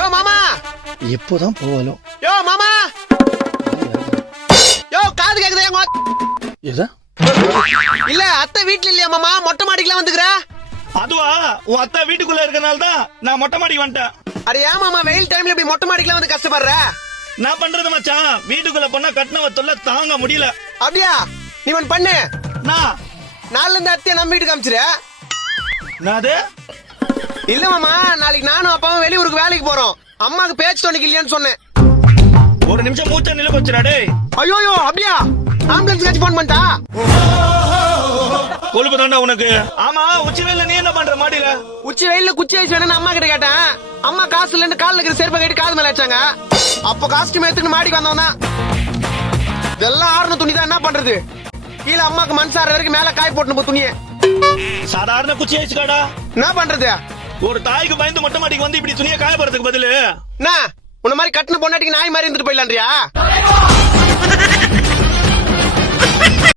யோ மாமா, எப்போதான் போவாலும் யோ மாமா, யோ காது கேக்குதா? எங்க ஏதா இல்ல அத்தை வீட்டுல இல்லையா மாமா? மொட்டை மாடிக்கெல்லாம் வந்துக்கிற? அதுவா, உன் அத்தா வீட்டுக்குள்ள இருக்கனால தான் நான் மொட்டை மாடிக்கு வந்துட்டேன். அட ஏன் மாமா வெயில் டைம்ல இப்படி மொட்டை மாடிக்கெல்லாம் வந்து கஷ்டப்படுற? நான் பண்றது மச்சான், வீட்டுக்குள்ள போனா கட்டின தொல்லை தாங்க முடியல. அப்படியா? நீ ஒன்னு பண்ணு, நான் நாளைல இருந்து அத்தைய நம்ம வீட்டுக்கு அமிச்சிரு. நாது இல்ல மாமா, நாளைக்கு நானும் அப்பாவும் வெளியூருக்கு வேலைக்கு போறோம். அம்மாக்கு பேச்சு துணைக்கு இல்லையான்னு சொன்னேன். ஒரு நிமிஷம் மூச்சா நில வச்சுடா டேய். ஐயோ அப்படியா? ஆம்புலன்ஸ் காச்சு போன் பண்ணிட்டா? கொழுப்பு தாண்டா உனக்கு. ஆமா, உச்சி வெயில்ல நீ என்ன பண்ற மாடியில? உச்சி வெயில்ல குச்சி ஐஸ் வேணும்னு அம்மா கிட்ட கேட்டேன். அம்மா காசு இல்லன்னு கால்ல இருக்கிற செருப்பை கட்டி காது மேல வச்சாங்க. அப்ப காஸ்டியூம் எடுத்துட்டு மாடிக்கு வந்தவன் தான். இதெல்லாம் ஆறுன துணி தான், என்ன பண்றது? கீழே அம்மாக்கு மனசார வரைக்கும் மேல காய் போட்டு துணியை. சாதாரண குச்சி ஆயிடுச்சுக்காடா. என்ன பண்றது? ஒரு தாய்க்கு பயந்து மொட்டை மாடிக்கு வந்து இப்படி துணியை காய போறதுக்கு பதிலு என்ன உன்ன மாதிரி கட்டின பொண்டாட்டிக்கு நாய் மாதிரி இருந்துட்டு போயிடலான்றியா?